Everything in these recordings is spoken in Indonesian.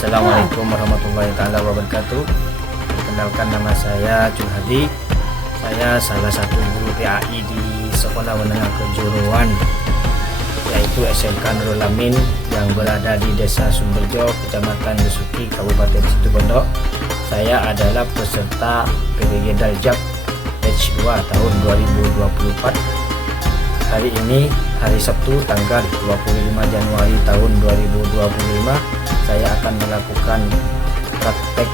Assalamualaikum warahmatullahi taala wabarakatuh. Perkenalkan, nama saya Junhadi. Saya salah satu guru PAI di Sekolah Menengah Kejuruan, yaitu SMK Nurul Amin yang berada di Desa Sumberjo, Kecamatan Besuki, Kabupaten Situbondo. Saya adalah peserta PBG Daljak Batch 2 tahun 2024. Hari ini hari Sabtu tanggal 25 Januari tahun 2025, saya akan melakukan praktek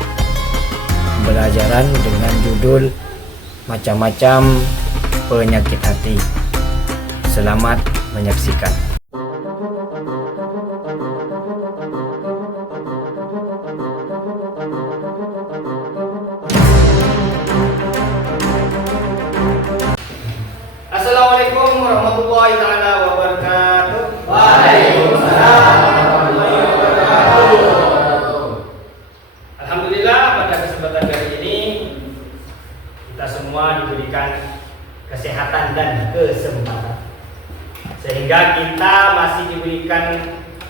pembelajaran dengan judul macam-macam penyakit hati. Selamat menyaksikan. Assalamualaikum warahmatullahi taala wabarakatuh. Waalaikumsalam warahmatullahi wabarakatuh. Alhamdulillah, pada kesempatan kali ini kita semua diberikan kesehatan dan kesempatan, sehingga kita masih diberikan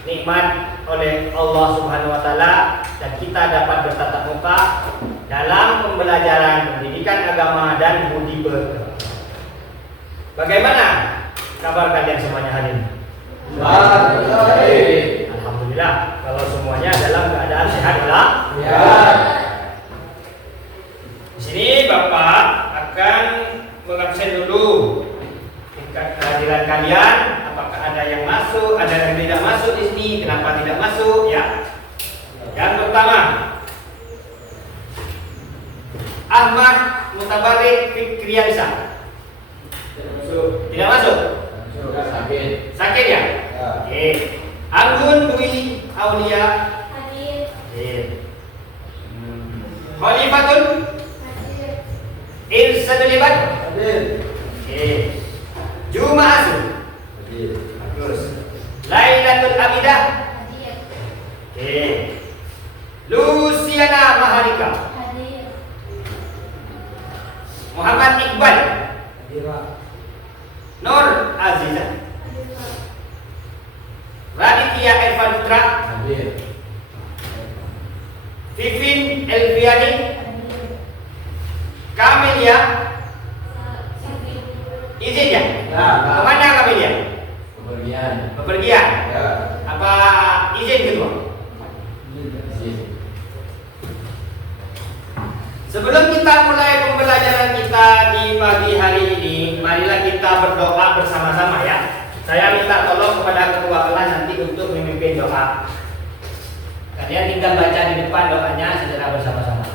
nikmat oleh Allah Subhanahu wa taala dan kita dapat bertatap muka dalam pembelajaran pendidikan agama dan budi pekerti. Bagaimana kabar kalian semuanya hari ini? Baik. Alhamdulillah, kalau semuanya dalam keadaan sehat lah. Ya. Di sini Bapak akan mengabsen dulu kehadiran kalian. Apakah ada yang masuk, ada yang tidak masuk di sini? Kenapa tidak masuk? Ya. Yang pertama, Ahmad Mutabarik Fikriansyah. Tidak masuk. Sakit. Sakit ya? Ya. Oke. Anggun Dwi Aulia. Hadir. Oke. Khalifatun Irsadul Ibad. Hadir. Oke. Juma'asu. Hadir. Bagus. Lailatul Abidah. Hadir. Oke. Luciana Maharika. Hadir. Muhammad Iqbal. Hadir, Pak. Nur Azizah. Hadir, Pak. Raditya Irfan Putra. Hadir. Vivin Elviani. Hadir. Kamelia. Sakit. Izin ya? Ya. Kemana Kamelia? Kepergian. Bepergian. Ya. Apa izin kedua? Izin. Sebelum kita mulai pembelajaran kita di pagi hari ini, marilah kita berdoa bersama-sama ya. Saya minta tolong kepada ketua kelas nanti untuk memimpin doa. Kalian tinggal baca di depan doanya secara bersama-sama.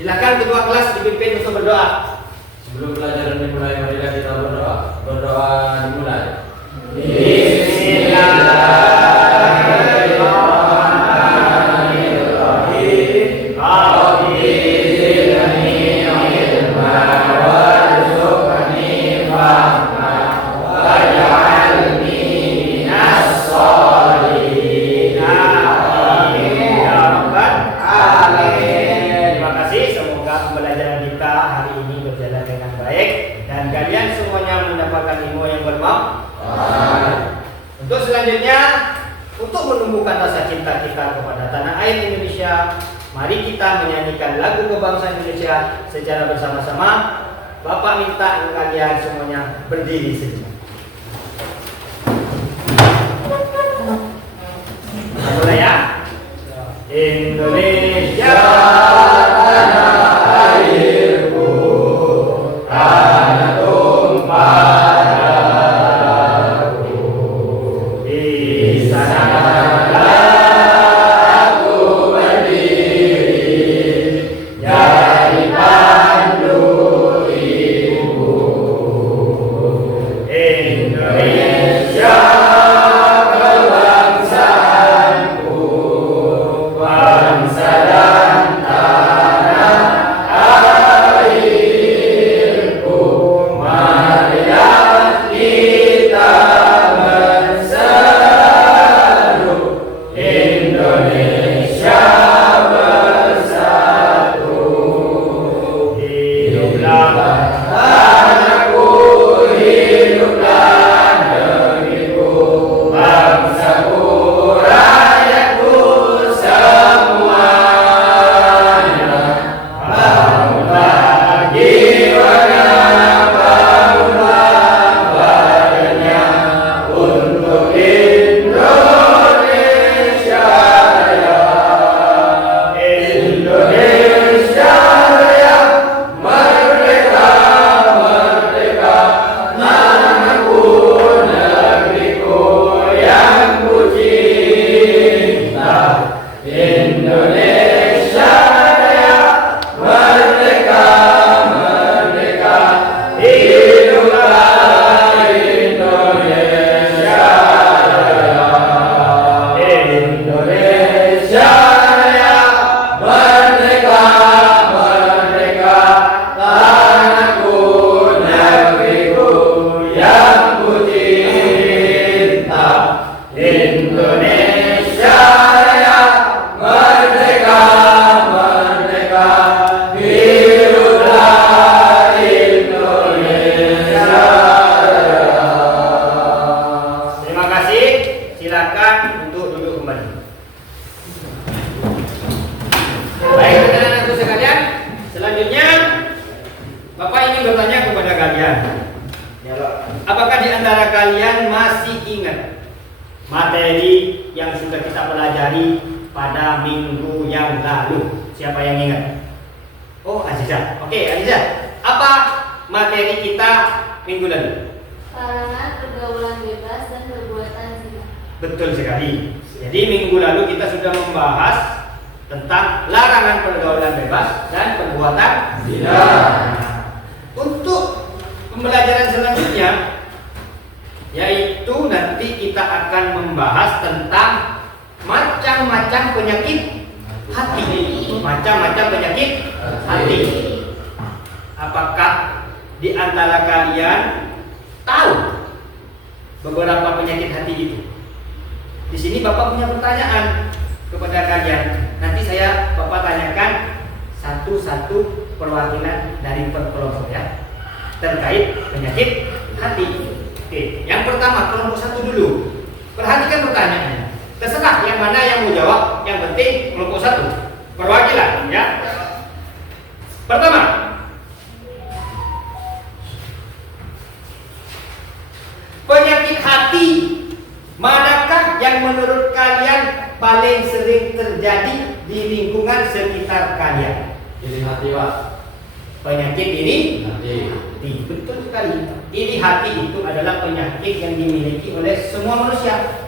Silakan ketua kelas dipimpin untuk berdoa. Sebelum pelajaran dimulai, marilah kita berdoa. Berdoa dimulai. Terima kasih, semoga pembelajaran kita hari ini berjalan dengan baik dan kalian semuanya mendapatkan ilmu yang bermanfaat. Untuk selanjutnya, untuk menumbuhkan rasa cinta kita kepada tanah air Indonesia, mari kita menyanyikan lagu kebangsaan Indonesia secara bersama-sama. Bapak minta kalian semuanya berdiri sejenak. Mulai ya. Indonesia tanah airku, tanah tumpah darahku. Di sanalah aku berdiri, jadi pandu ibu. Indonesia kebangsaanku, bangsa dan tanah. pelajari pada minggu yang lalu. Siapa yang ingat? Oh, Aziza. Oke, Aziza. Apa materi kita minggu lalu? Larangan pergaulan bebas dan perbuatan zina. Betul sekali. Jadi minggu lalu kita sudah membahas tentang larangan pergaulan bebas dan perbuatan zina. Nah, untuk pembelajaran selanjutnya, yaitu nanti kita akan membahas tentang macam-macam penyakit hati. Macam-macam penyakit hati. Apakah di antara kalian tahu beberapa penyakit hati itu? Di sini Bapak punya pertanyaan kepada kalian. Nanti Bapak tanyakan satu-satu perwakilan dari per kelompok ya, terkait penyakit hati. Oke, yang pertama kelompok 1 dulu. Perhatikan pertanyaannya. Terserah yang mana yang mau jawab. Yang penting kelompok 1 perwakilan ya. Pertama, penyakit hati manakah yang menurut kalian paling sering terjadi di lingkungan sekitar kalian? Iri hati, Pak. Penyakit iri Hati. hati. Betul sekali. Iri hati itu adalah penyakit yang dimiliki oleh semua manusia,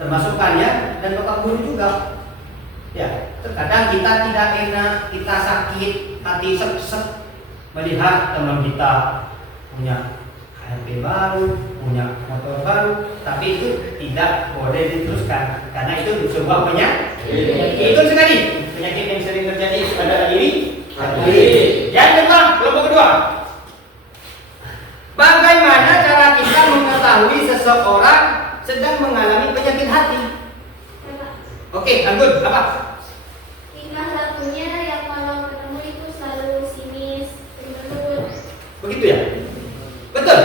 termasuk kalian dan Bapak Guru juga. Ya, terkadang kita tidak enak, kita sakit, hati sep-sep melihat teman kita punya HP baru, punya motor baru, tapi itu tidak boleh diteruskan karena itu sebuah penyakit. Itu sekali penyakit yang sering terjadi pada iri hati. Yang kedua, kelompok kedua. Bagaimana cara kita mengetahui seseorang sedang mengalami penyakit hati? Oke, Anggun, apa? Tingkah lakunya yang kalau ketemu itu selalu sinis, lembut. Begitu ya? Betul.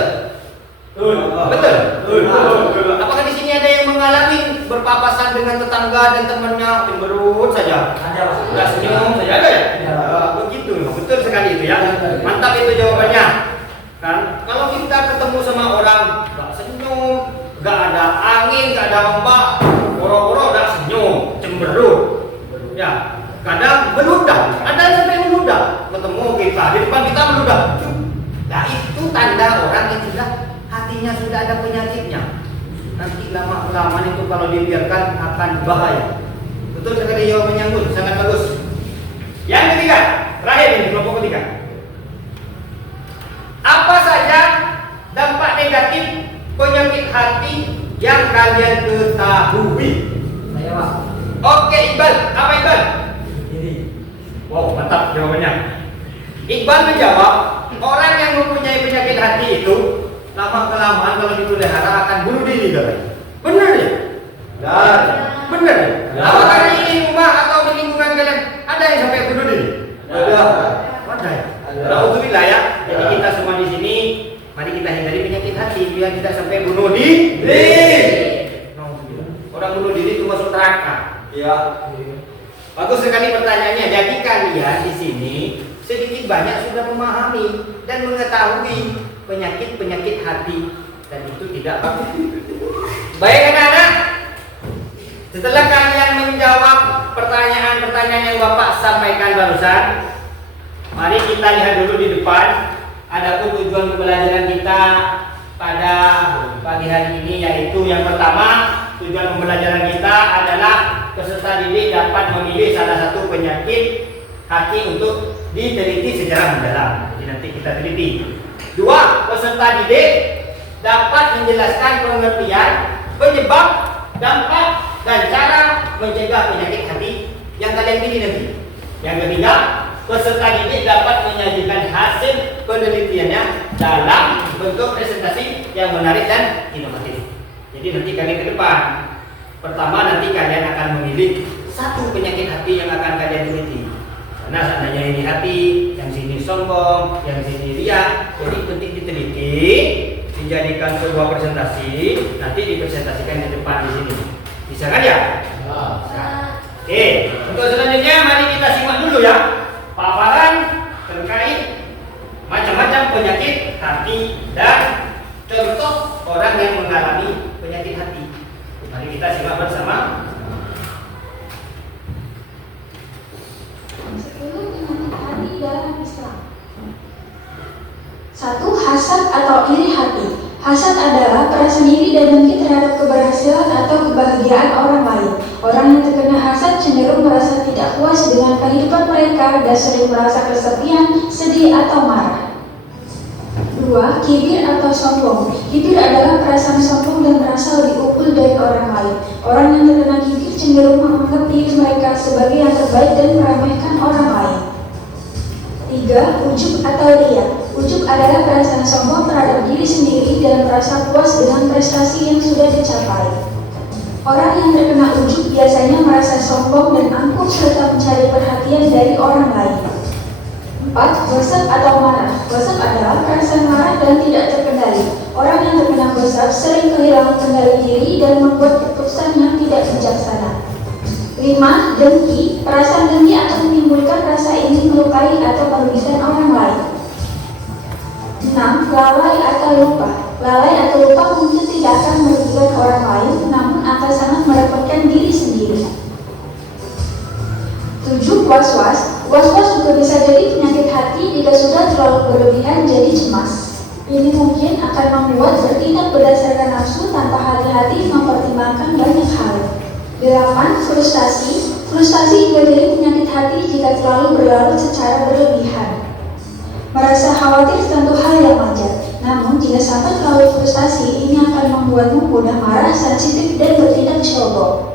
Betul. Apakah di sini ada yang mengalami berpapasan dengan tetangga dan temannya cemberut saja? Ada, Pak. Enggak senyum saja ada ya? Begitu. Betul sekali itu ya. Mantap itu jawabannya. Kan? Kalau kita ketemu sama orang enggak senyum, enggak ada angin, enggak ada ombak, boro-boro enggak senyum, cemberut. Ya, kadang meludah. Ada yang sampai meludah. Ketemu kita di depan kita meludah. Nah, itu tanda orang yang sudah hatinya sudah ada penyakitnya. Nanti lama-kelamaan itu kalau dibiarkan akan bahaya. Betul sekali jawabannya, Gun, sangat bagus. Yang ketiga, terakhir ini kelompok ketiga. Apa saja dampak negatif penyakit hati yang kalian ketahui? Saya, Pak. Oke, Iqbal, apa Iqbal? Iri. Wow, mantap jawabannya. Iqbal menjawab, orang yang mempunyai penyakit hati itu lama-kelamaan kalau dipelihara akan bunuh diri, katanya. Benar ya? Benar ya? Ya. Apakah di rumah atau di lingkungan kalian ada yang sampai bunuh diri? Ada. Ada ya? Ada. Alhamdulillah ya. Jadi Ya. kita semua di sini, mari kita hindari penyakit hati biar tidak sampai bunuh diri. Orang bunuh diri itu masuk neraka. Iya. Bagus sekali pertanyaannya. Jadi kalian di sini sedikit banyak sudah memahami dan mengetahui penyakit-penyakit hati, dan itu tidak bagus. Baik anak-anak, setelah kalian menjawab pertanyaan-pertanyaan yang Bapak sampaikan barusan, mari kita lihat dulu di depan. Adapun tujuan pembelajaran kita pada pagi hari ini yaitu yang pertama, tujuan pembelajaran kita adalah peserta didik dapat memilih salah satu penyakit hati untuk diteliti secara mendalam. Jadi nanti kita teliti. 2, peserta didik dapat menjelaskan pengertian, penyebab, dampak, dan cara mencegah penyakit hati yang kalian pilih nanti. Yang ketiga, peserta didik dapat menyajikan hasil penelitiannya dalam bentuk presentasi yang menarik dan inovatif. Jadi nanti kalian ke depan. Pertama, nanti kalian akan memilih satu penyakit hati yang akan kalian teliti. Karena seandainya ini hati, yang sini sombong, yang sini riak, jadi penting diteliti, dijadikan sebuah presentasi, nanti dipresentasikan di depan di sini. Bisa kan ya? Oke, untuk selanjutnya mari kita simak dulu ya paparan terkait macam-macam penyakit hati dan contoh orang yang mengalami penyakit hati. Mari kita simak bersama. atau iri hati. Hasad adalah perasaan iri dan dengki terhadap keberhasilan atau kebahagiaan orang lain. Orang yang terkena hasad cenderung merasa tidak puas dengan kehidupan mereka dan sering merasa kesepian, sedih, atau marah. 2. Kibir atau sombong. Kibir adalah perasaan sombong dan merasa lebih unggul dari orang lain. Orang yang terkena kibir cenderung menganggap diri mereka sebagai yang terbaik dan meremehkan orang lain. 3. Ujub atau riya. Ujub adalah perasaan sombong terhadap diri sendiri dan merasa puas dengan prestasi yang sudah dicapai. Orang yang terkena ujub biasanya merasa sombong dan angkuh serta mencari perhatian dari orang lain. 4. Gosip atau marah. Gosip adalah perasaan marah dan tidak terkendali. Orang yang terkena gosip sering kehilangan kendali diri dan membuat keputusan yang tidak bijaksana. 5. Dengki. Perasaan dengki akan menimbulkan rasa ingin melukai atau merugikan orang lain. 6. Lalai atau lupa. Lalai atau lupa mungkin tidak akan merugikan orang lain, namun akan sangat merepotkan diri sendiri. 7. Was-was. Was-was juga bisa jadi penyakit hati jika sudah terlalu berlebihan jadi cemas. Ini mungkin akan membuat bertindak berdasarkan nafsu tanpa hati-hati mempertimbangkan banyak hal. 8. Frustasi. Frustasi juga jadi penyakit hati jika terlalu berlarut secara berlebihan. Merasa khawatir tentu hal yang wajar. Namun jika sampai terlalu frustasi, ini akan membuatmu mudah marah, sensitif, dan bertindak ceroboh.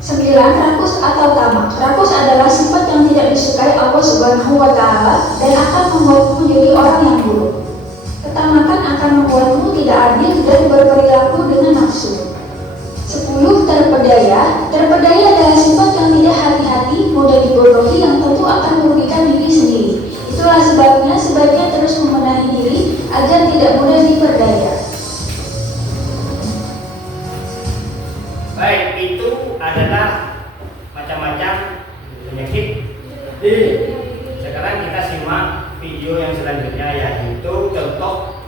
9. Rakus atau tamak. Rakus adalah sifat yang tidak disukai Allah Subhanahu wa Ta'ala dan akan membuatmu menjadi orang yang buruk. Ketamakan akan membuatmu tidak adil dan berperilaku dengan nafsu. 10. Terpedaya. Terpedaya adalah sifat yang tidak hati-hati, mudah dibodohi, yang tentu akan merugikan diri sendiri. Itulah sebabnya sebaiknya terus membenahi diri agar tidak mudah diperdaya. Baik, itu adalah macam-macam penyakit. Sekarang kita simak video yang selanjutnya, yaitu contoh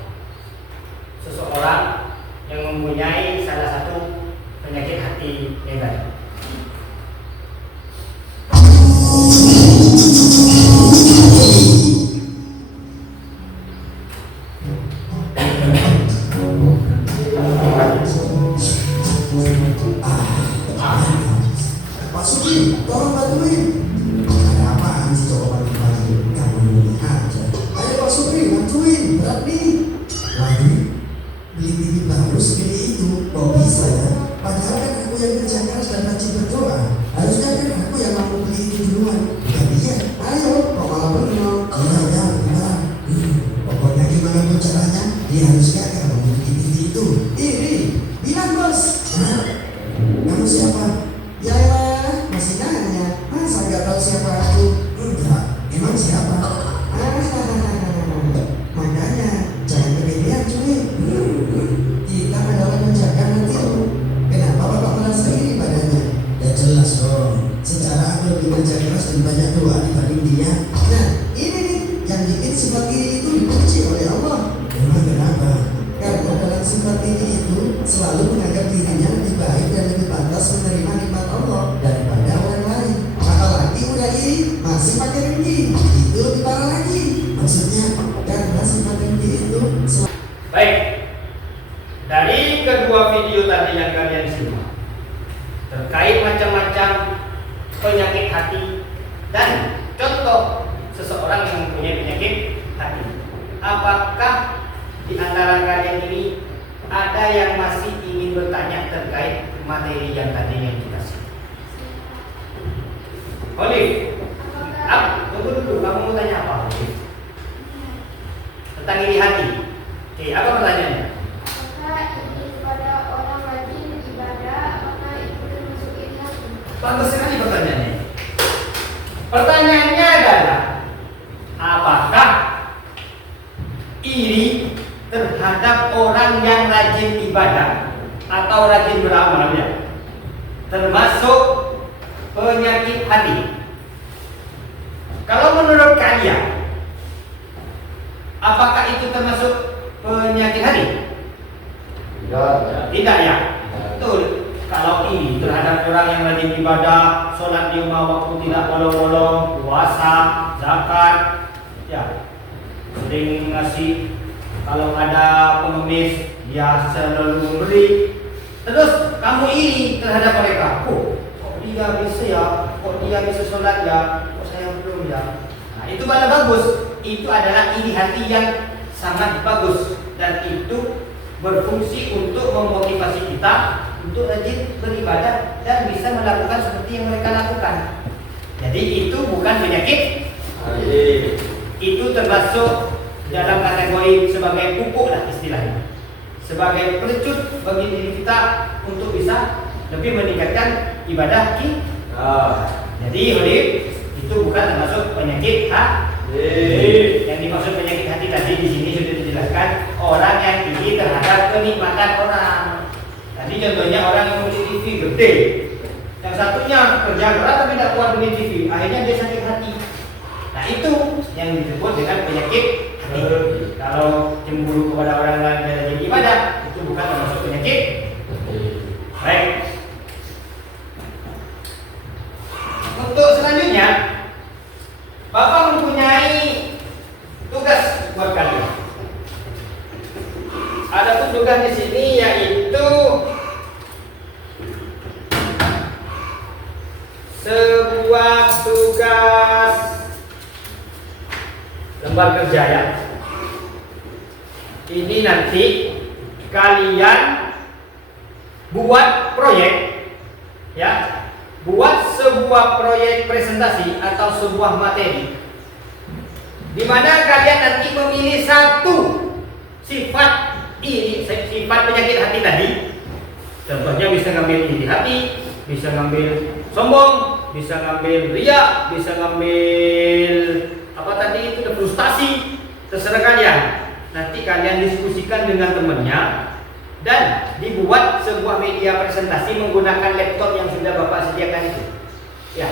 seseorang yang mempunyai salah satu penyakit hati negatif. Pak Suki, tolong bantuin. Ada apaan sih, coba bantu-bantu? Kamu ini aja. Ayo Pak Suki, bantuin. Berat nih. Waduh, beli TV baru segede itu. Kok bisa ya? Padahal kan aku yang kerja keras dan rajin berdoa. Harusnya kan aku yang mampu beli itu duluan. Bukan dia. Ayo, kok malah bengong? Iya, gimana? Pokoknya gimana pun caranya, dia harus gagal memiliki TV itu. Iri, bilang bos. Hah? Kamu siapa? Ya elah, masih nanya. Masa gak tahu siapa aku? Enggak, emang siapa? Makanya jangan kegedean cuy. Kita adalah menjaga hatimu. Kenapa bapak merasa iri padanya? Ya jelas dong. Secara aku lebih kerja keras dan banyak doa dibanding dia. Nah, ini nih yang bikin sifat iri itu dibenci oleh Allah. Emang kenapa? Karena dalam sifat iri itu selalu menganggap dirinya lebih baik dan lebih pantas menerima nikmat Allah daripada orang lain. Apalagi udah iri masih pakai dengki, itu lebih parah lagi. Maksudnya karena sifat dengki itu Baik, dari kedua video tadi yang kalian simak terkait macam-macam penyakit hati dan contoh seseorang yang mempunyai penyakit hati, apakah di antara kalian ini ada yang masih ingin bertanya terkait materi yang tadi yang kita simak? Olive, tunggu dulu, kamu mau tanya apa, Olive? Tentang iri hati. Oke, apa pertanyaannya? Apakah ini kepada orang rajin ibadah, apakah itu termasuk iri hati? Pantas sekali pertanyaannya. Pertanyaannya adalah, apakah iri terhadap orang yang rajin ibadah atau rajin beramal ya termasuk penyakit hati? Kalau menurut kalian, apakah itu termasuk penyakit hati? Tidak ya? Betul. Kalau iri terhadap orang yang rajin ibadah, sholat 5 waktu tidak bolong-bolong, puasa, zakat, ya, sering ngasih Kalau ada pengemis dia selalu memberi, terus kamu iri terhadap mereka. Oh, kok dia bisa ya? Kok dia bisa sholat ya? Kok saya belum ya? Nah, itu malah bagus. Itu adalah iri hati yang sangat bagus dan itu berfungsi untuk memotivasi kita untuk rajin beribadah dan bisa melakukan seperti yang mereka lakukan. Jadi itu bukan penyakit, itu termasuk dalam kategori sebagai pupuk lah istilahnya, sebagai pelecut bagi diri kita untuk bisa lebih meningkatkan ibadah kita. Jadi itu bukan termasuk penyakit hati. Yang dimaksud penyakit hati tadi di sini sudah dijelaskan, orang yang iri terhadap kenikmatan orang. Tadi contohnya orang yang beli TV gede, yang satunya kerja berat tapi tidak kuat beli TV, akhirnya dia sakit hati. Nah itu yang disebut dengan penyakit hati. Kalau cemburu kepada orang lain dan jadi ibadah, itu bukan termasuk penyakit. Baik. Untuk selanjutnya, Bapak mempunyai tugas buat kalian. Ada tugas di sini yaitu sebuah tugas lembar kerja ya. Ini nanti kalian buat proyek ya. Buat sebuah proyek presentasi atau sebuah materi di mana kalian nanti memilih satu sifat penyakit hati tadi. Contohnya bisa ngambil iri hati, bisa ngambil sombong, bisa ngambil riya, bisa ngambil apa tadi itu frustasi, terserah kalian. Nanti kalian diskusikan dengan temannya dan dibuat sebuah media presentasi menggunakan laptop yang sudah Bapak sediakan itu. Ya.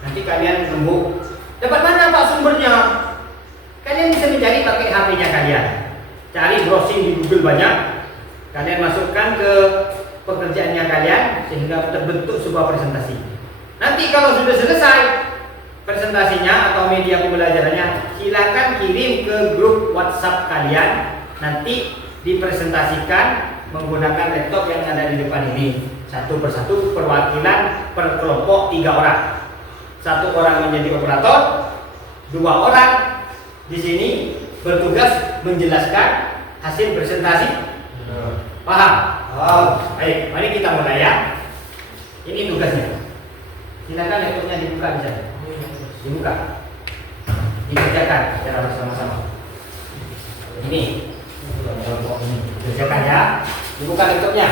Nanti kalian nemu dapat mana Pak sumbernya? Kalian bisa mencari pakai HP-nya kalian. Cari browsing di Google banyak. Kalian masukkan ke pekerjaannya kalian sehingga terbentuk sebuah presentasi. Nanti kalau sudah selesai presentasinya atau media pembelajarannya, silakan kirim ke grup WhatsApp kalian. Nanti dipresentasikan menggunakan laptop yang ada di depan ini. Satu persatu perwakilan per kelompok 3 orang. 1 orang menjadi operator, 2 orang di sini bertugas menjelaskan hasil presentasi. Paham? Oh, baik, mari kita mulai ya. Ini tugasnya. Silakan laptopnya dibuka bisa. Dibuka. Dikerjakan secara bersama-sama. Ini. Kerjakan ya. Dibuka laptopnya.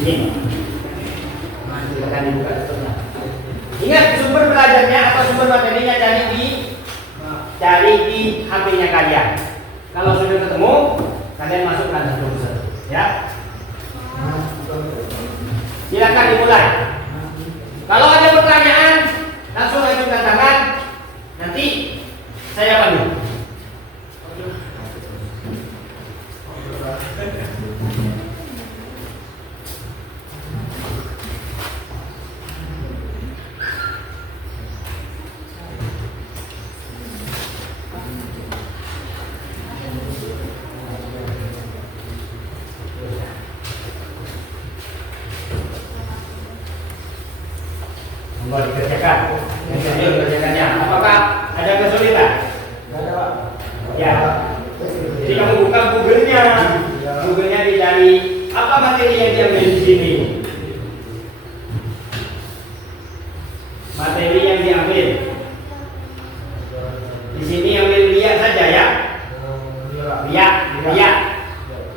Ini. Silakan dibuka laptopnya. Ingat sumber belajarnya atau sumber materinya cari di HP-nya kalian. Kalau sudah ketemu, kalian masukkan satu-satu, ya. Silakan dimulai. Kalau ada pertanyaan, langsung ajukan tangan. Nanti saya pandu. Mau dikerjakan, kerjakannya. Apakah ada kesulitan? Tidak ada, Pak. Ya. Jadi kamu buka Google-nya, Google-nya dicari apa materi yang diambil di sini. Materi yang diambil di sini ambil riya saja ya.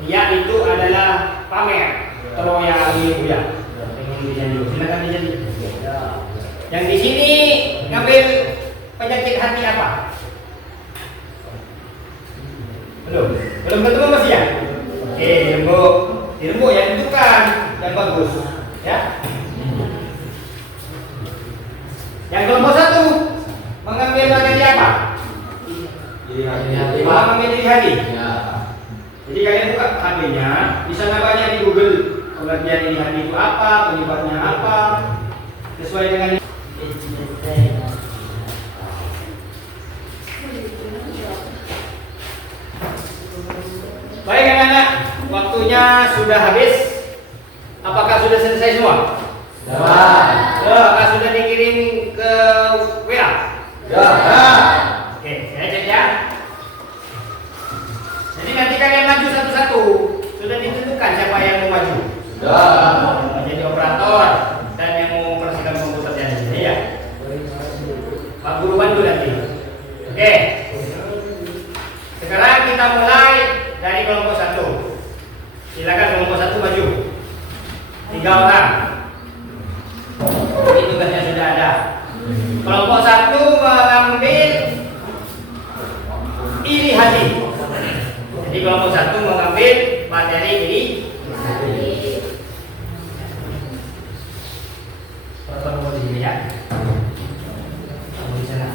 Riya itu adalah pamer. Kalau yang ya, pengen dijanji, silakan dijanji. Yang di sini ngambil penyakit hati apa? Belum ketemu masih ya? Oke, dirembuk ya, tentukan yang bagus, ya. Yang kelompok 1 mengambil materi apa? Mengambil iri hati. Jadi kalian buka HP-nya, bisa nabanya di Google. Pengertian iri hati itu apa? Penyebabnya apa? Sesuai dengan waktunya sudah habis. Apakah sudah selesai semua? Apakah sudah dikirim ke WA? Oke, saya cek ya. Jadi nanti kalian maju satu-satu. Sudah ditentukan siapa yang mau maju. Menjadi operator dan yang mau membersihkan komputernya di sini ya. Pak Guru bantu nanti. Oke. Sekarang kita mulai dari kelompok 1. Silakan kelompok 1 maju. 3 orang. Ini tugasnya sudah ada. Kelompok 1 mengambil iri hati. Jadi kelompok 1 mengambil materi iri hati. Berapa di sini ya? Kamu di sana.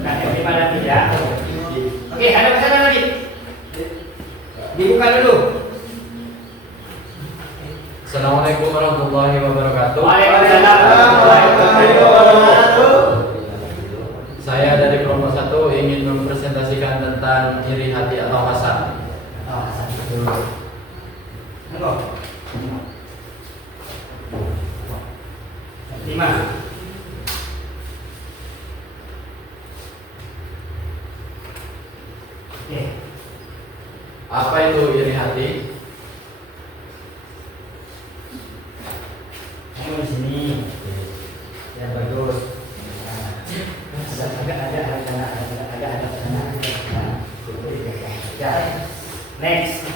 Nah, terima nanti ya. Oke, ada pesanan lagi. Dibuka dulu. Assalamualaikum warahmatullahi wabarakatuh. Waalaikumsalam warahmatullahi wabarakatuh. Saya dari kelompok 1 ingin mempresentasikan tentang iri hati atau hasad. Hasad itu. Enggak. 5. Oke. Apa itu iri hati? Kamu di sini. Ya bagus. Next.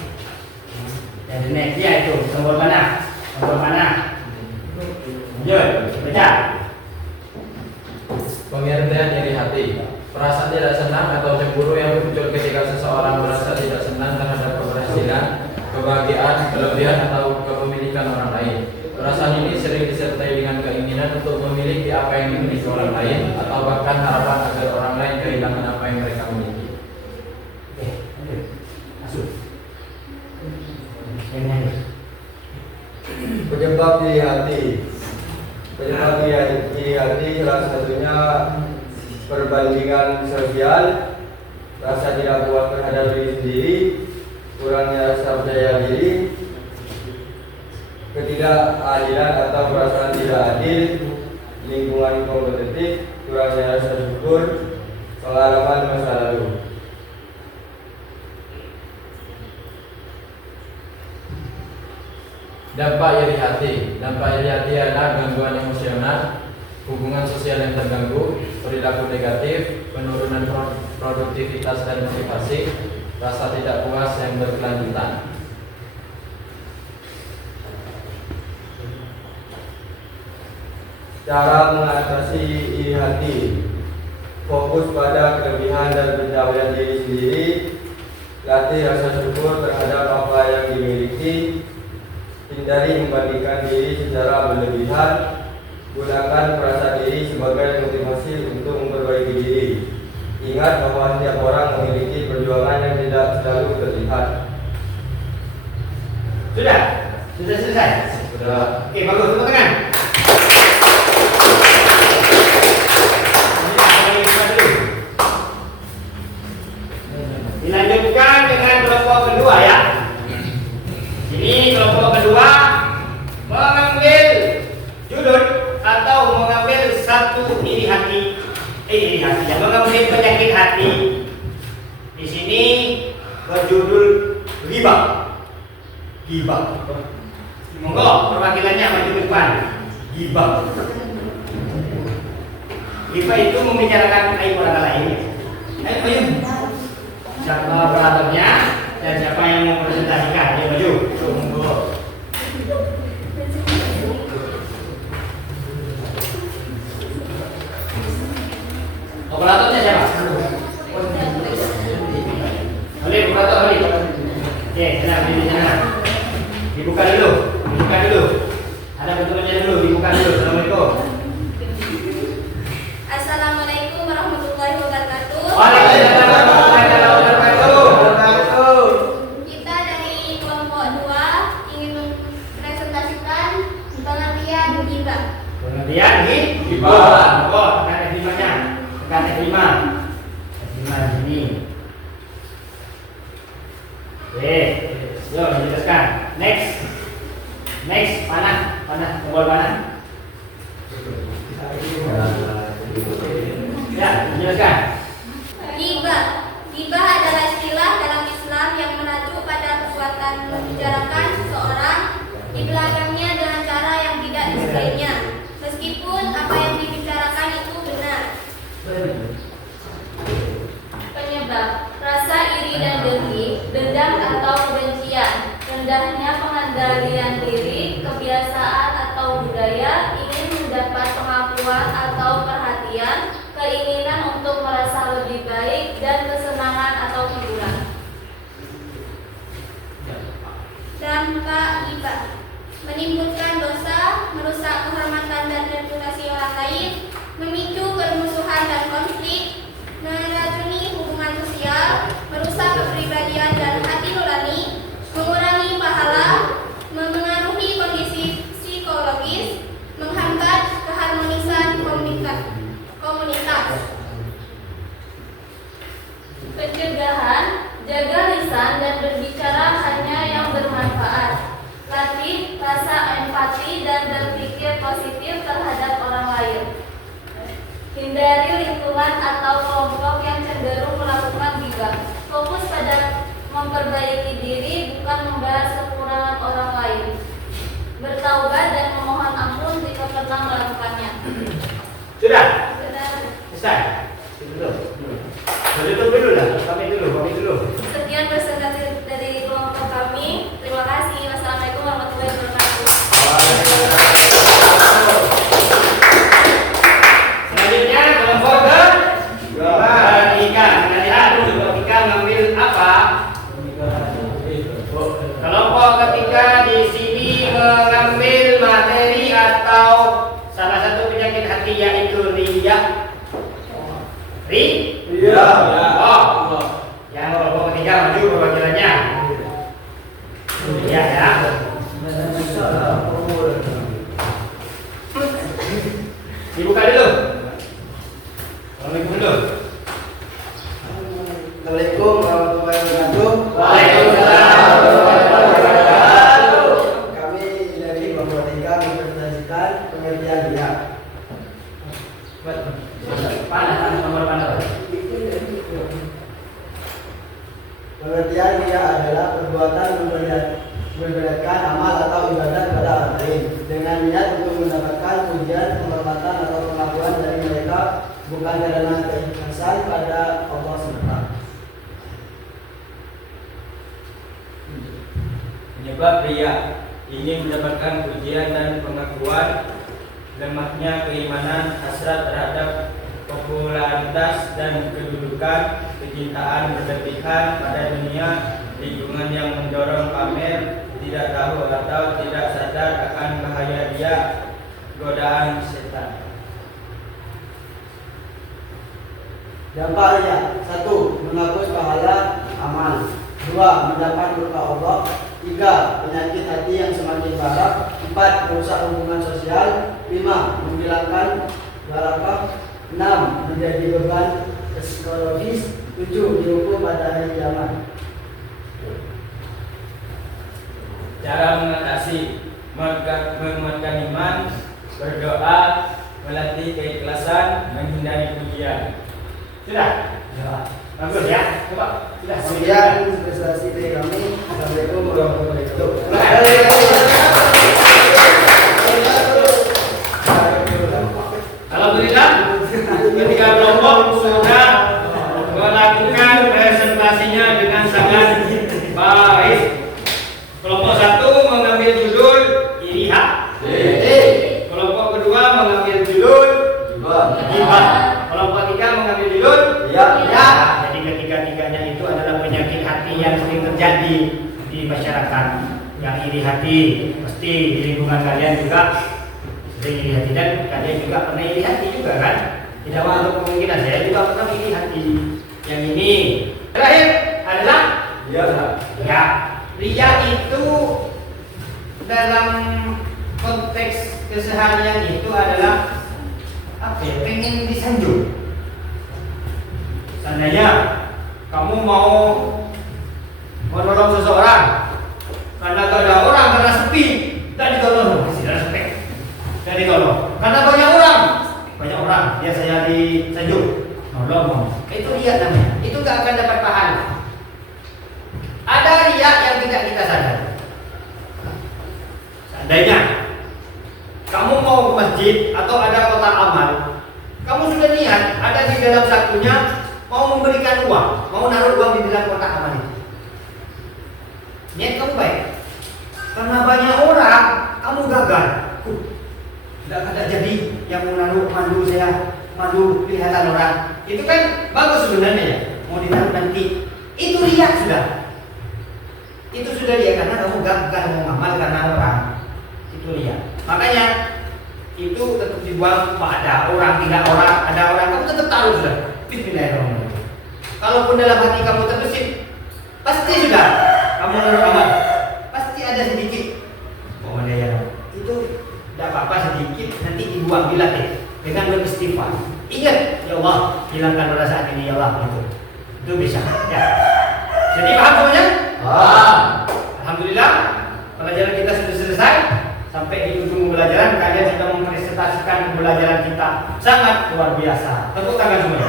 Jadi nextnya itu tombol mana? Tombol mana? Lanjut, baca. Pengertian iri hati, perasaan tidak senang atau cemburu yang muncul ketika seseorang merasa tidak senang terhadap keberhasilan, kebahagiaan, kelebihan atau kepemilikan orang lain. Perasaan ini sering disertai dengan keinginan untuk memiliki apa yang dimiliki orang lain atau bahkan harapan agar orang lain kehilangan apa yang mereka miliki. Oke, lanjut. Masuk. Yang nyanyi. Penyebab iri hati. Penyebab iri hati salah satunya perbandingan sosial, rasa tidak puas terhadap diri sendiri, kurangnya rasa percaya diri, ketidakadilan atau perasaan tidak adil, lingkungan kompetitif, kurangnya rasa syukur, pengalaman masa lalu. Dampak iri hati. Dampak iri hati adalah gangguan emosional, hubungan sosial yang terganggu, perilaku negatif, penurunan produktivitas dan motivasi, rasa tidak puas yang berkelanjutan. Cara mengatasi iri hati: fokus pada kelebihan dan pencapaian diri sendiri, latih rasa syukur terhadap apa yang dimiliki, hindari membandingkan diri secara berlebihan, gunakan perasaan diri sebagai motivasi untuk memperbaiki diri. Ingat bahwa setiap orang memiliki perjuangan yang tidak selalu terlihat. Sudah? Sudah selesai? Sudah. Oke, bagus. Tepuk tangan. Dilanjutkan dengan kelompok kedua ya. Ini kelompok kedua mengambil judul atau mengambil satu iri hati, ya, mengambil penyakit hati. Di sini berjudul ghibah. Monggo perwakilannya maju ke depan. Ghibah. Ghibah itu membicarakan aib orang lain. Ayo. Siapa operatornya dan siapa yang mau presentasikan? Ayo maju. Monggo. Operatornya siapa? Oleh operator Oli. Oke, sana di sana. Dibuka dulu. Ada bentukannya dulu, dibuka dulu. Assalamualaikum. Assalamualaikum warahmatullahi wabarakatuh. Waalaikumsalam warahmatullahi wabarakatuh. Kita dari kelompok 2 ingin mempresentasikan pengertian ghibah. Pengertian ghibah. Oh, tekan F5-nya. Tekan F5 di sini. Oke, yuk dijelaskan. Next, panah, tombol panah. Ya, dijelaskan. Ghibah adalah istilah dalam Islam yang mengacu pada perbuatan membicarakan seseorang di belakangnya dengan cara yang tidak disukainya, meskipun apa yang dibicarakan itu benar. Penyebab rasa iri dan dengki, dendam atau kebencian, rendahnya pengendalian diri, kebiasaan atau budaya, ingin mendapat pengakuan atau perhatian, keinginan untuk merasa lebih baik, dan kesenangan atau hiburan. Dampak ghibah menimbulkan dosa, merusak kehormatan dan reputasi orang lain, memicu permusuhan dan konflik, meracuni hubungan sosial, merusak kepribadian dan hati nurani, mengurangi pahala, memengaruhi kondisi psikologis, menghambat keharmonisan komunitas. Pencegahan, jaga lisan dan berbicara hanya yang bermanfaat. Latih rasa empati dan berpikir positif terhadap orang lain. Hindari lingkungan atau kelompok yang cenderung melakukan ghibah. Fokus pada memperbaiki diri, bukan membahas kekurangan orang lain. Bertaubat dan memohon ampun jika pernah melakukannya. Sudah? Selesai? Tutup dulu lah, kami dulu. Sekian presentasi dari kelompok kami. Terima kasih. Wassalamualaikum warahmatullahi wabarakatuh. Selanjutnya kelompok ketiga. Kelompok ketiga ngambil apa? Kelompok ketiga di sini mengambil materi atau salah satu penyakit hati yaitu riya. Iya. Oh, yang kelompok ketiga maju perwakilannya. Iya ya. Dibuka dulu. Assalamualaikum dulu. Assalamualaikum warahmatullahi wabarakatuh. Waalaikumsalam warahmatullahi wabarakatuh. Kami dari kelompok 3 mempresentasikan pengertian dia. Panah, nomor panah. Pengertian dia adalah perbuatan memperlihatkan amal atau ibadah kepada orang lain dengan niat untuk mendapatkan pujian, penghormatan atau pengakuan dari mereka, bukan karena keikhlasan pada Allah semata. Penyebab riya ingin mendapatkan pujian dan pengakuan, lemahnya keimanan, hasrat terhadap popularitas dan kedudukan, kecintaan berlebihan pada dunia, lingkungan yang mendorong pamer, tidak tahu atau tidak sadar akan bahaya riya, godaan setan. Dampak riya: 1. Menghapus pahala amal. 2. Mendapat murka Allah. 3. Penyakit hati yang semakin parah. 4. Merusak hubungan sosial. 5. Menghilangkan barakah. 6. Menjadi beban psikologis. 7. Dihukum pada hari kiamat. Cara mengatasi: menguatkan iman, berdoa, melatih keikhlasan, menghindari pujian. Sudah? Ya. Bagus ya. Coba. Sudah. Sekian prestasi dari kami. Assalamualaikum warahmatullahi wabarakatuh. Alhamdulillah, ketiga kelompok sudah melakukan presentasinya dengan sangat baik. Kelompok 1 mengambil judul iriha. Kelompok kedua mengambil judul ghibah. Kelompok 3 mengambil judul ya. Jadi ketiga-tiganya itu adalah penyakit hati yang sering terjadi di masyarakat. Yang iri hati pasti di lingkungan kalian juga sering iri hati, dan kalian juga pernah iri hati juga kan? Tidak untuk kemungkinan saya juga pernah iri hati. Yang ini terakhir adalah ya. Riya itu dalam konteks keseharian itu adalah apa ya? Pengen disanjung. Seandainya kamu mau menolong seseorang karena gak ada orang, karena sepi, dan ditolong, dan ditolong. Karena banyak orang, dia saya di Sanjung, nolong. Itu riya namanya. Itu gak akan dapat pahala. Ada riya yang tidak kita sadari. Seandainya kamu mau ke masjid atau ada kotak amal, kamu sudah lihat ada di dalam sakunya mau memberikan uang, mau naruh uang di dalam kotak amal itu. Niat kamu baik. Karena banyak orang, kamu gagal. Tidak ada jadi yang mau naruh mandu saya, mandu kelihatan orang. Itu kan bagus sebenarnya ya. Mau ditaruh nanti. Itu riya sudah. Itu sudah riya karena kamu gagal mau ngamal karena orang. Itu riya. Makanya itu tetap dibuang pada orang, tidak orang, ada orang, kamu tetap taruh sudah. Bismillahirrahmanirrahim. Kalaupun dalam hati kamu terbesit, pasti sudah kamu naruh amal. Pasti ada sedikit. Itu tidak apa-apa sedikit, nanti dibuang, dilatih dengan beristighfar. Ingat, ya Allah, hilangkan perasaan ini ya Allah, itu bisa. Ya. Jadi paham semuanya? Alhamdulillah, pelajaran kita sudah selesai. Sampai di ujung pembelajaran kalian sudah mempresentasikan pembelajaran kita sangat luar biasa. Tepuk tangan semuanya.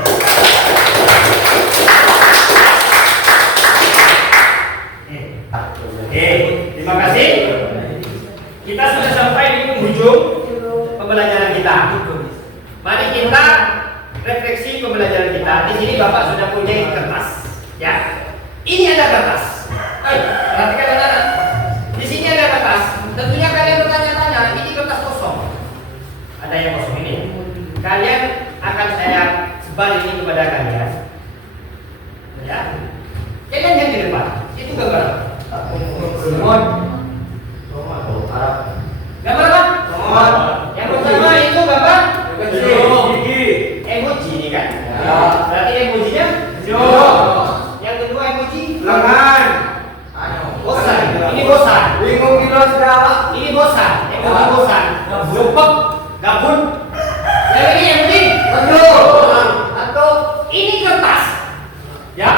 Oke, terima kasih. Kita sudah sampai di ujung pembelajaran kita. Mari kita refleksi pembelajaran kita. Di sini Bapak sudah punya kertas, ya. Ini ada kertas. Perhatikan anak-anak. Di sini ada kertas. Tentunya kalian bertanya-tanya, ini kertas kosong. Ada yang kosong ini. Kalian akan saya sebar ini kepada kalian. Ya. Kalian yang di depan. Itu gambar. Gambar apa? Yang pertama itu Bapak emoji ini kan? Ya. Berarti emojinya yang kedua emoji Lengan. bosan. Ini bosan. Bingung gitu sudah. Ini bosan. Emoji bosan. Lupa, gabun. Yang ini emoji atau ini kertas. Ya.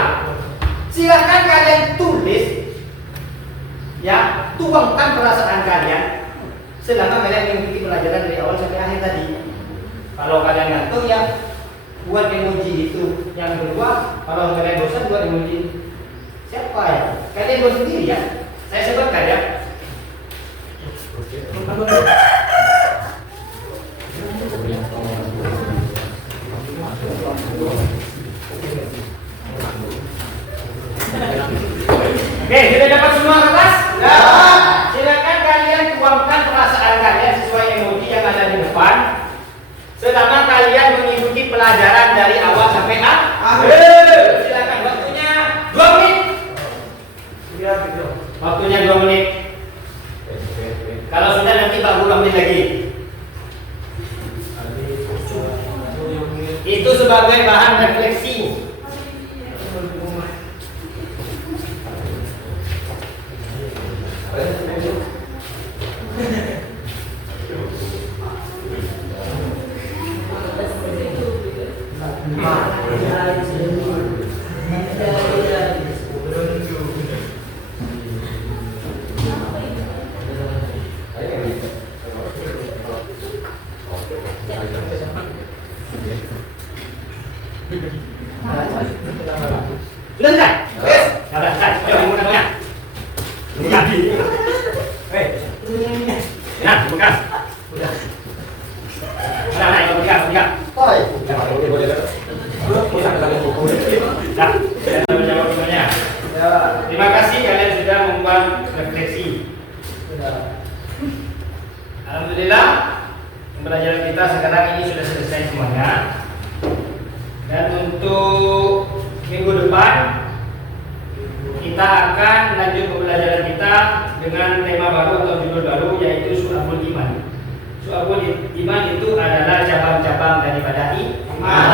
Silakan kalian tulis. Ya, tuangkan perasaan kalian selama kalian mengikuti pelajaran dari awal sampai akhir tadi. Kalau kalian ngantuk ya buat emoji itu. Yang kedua, kalau kalian bosan buat emoji siapa ya? Kalian buat sendiri ya. Saya sebutkan ya. Oke, sudah dapat semua kertas? Ya. Silakan kalian tuangkan perasaan kalian sesuai emoji yang ada di depan. Selama kalian mengikuti pelajaran dari awal sampai akhir. Silakan waktunya 2 menit. Waktunya 2 menit. Kalau sudah nanti Pak Guru menit lagi. Itu sebagai bahan refleksi. Sudah enggak? Sudah enggak? Ayo menggunakannya. Buka. Nah, buka. Udah. Nah, buka. Nah, saya menjawab semuanya. Terima kasih kalian sudah membuat refleksi. Alhamdulillah, pembelajaran kita sekarang ini sudah selesai semuanya. Dan untuk minggu depan kita akan lanjut pembelajaran kita dengan tema baru atau judul baru, yaitu Syu'abul Iman. Syu'abul Iman itu adalah cabang-cabang daripada iman.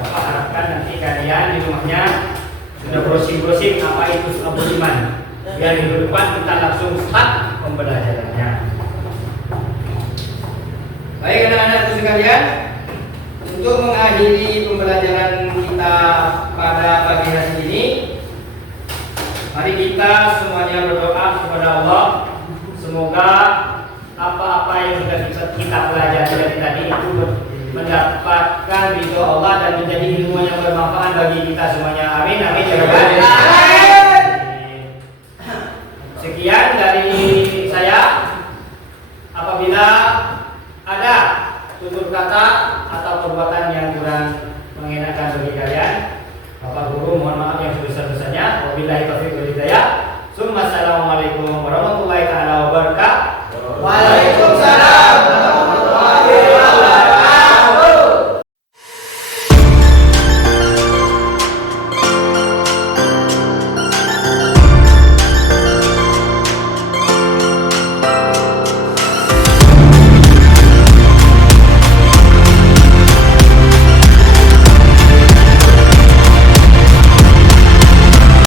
Bapak harapkan nanti kalian di rumahnya sudah browsing-browsing apa itu Syu'abul Iman. Biar minggu depan kita langsung start pembelajarannya. Baik anak-anak sekalian, untuk mengakhiri pembelajaran kita pada pagi hari ini, Mari kita semuanya berdoa kepada Allah. Semoga apa-apa yang sudah kita pelajari dari tadi itu mendapatkan ridho Allah dan menjadi ilmu yang bermanfaat bagi kita semuanya. Amin, amin ya rabbal alamin. Sekian dari saya. Apabila ada tutur kata atau perbuatan yang kurang mengenakan bagi kalian,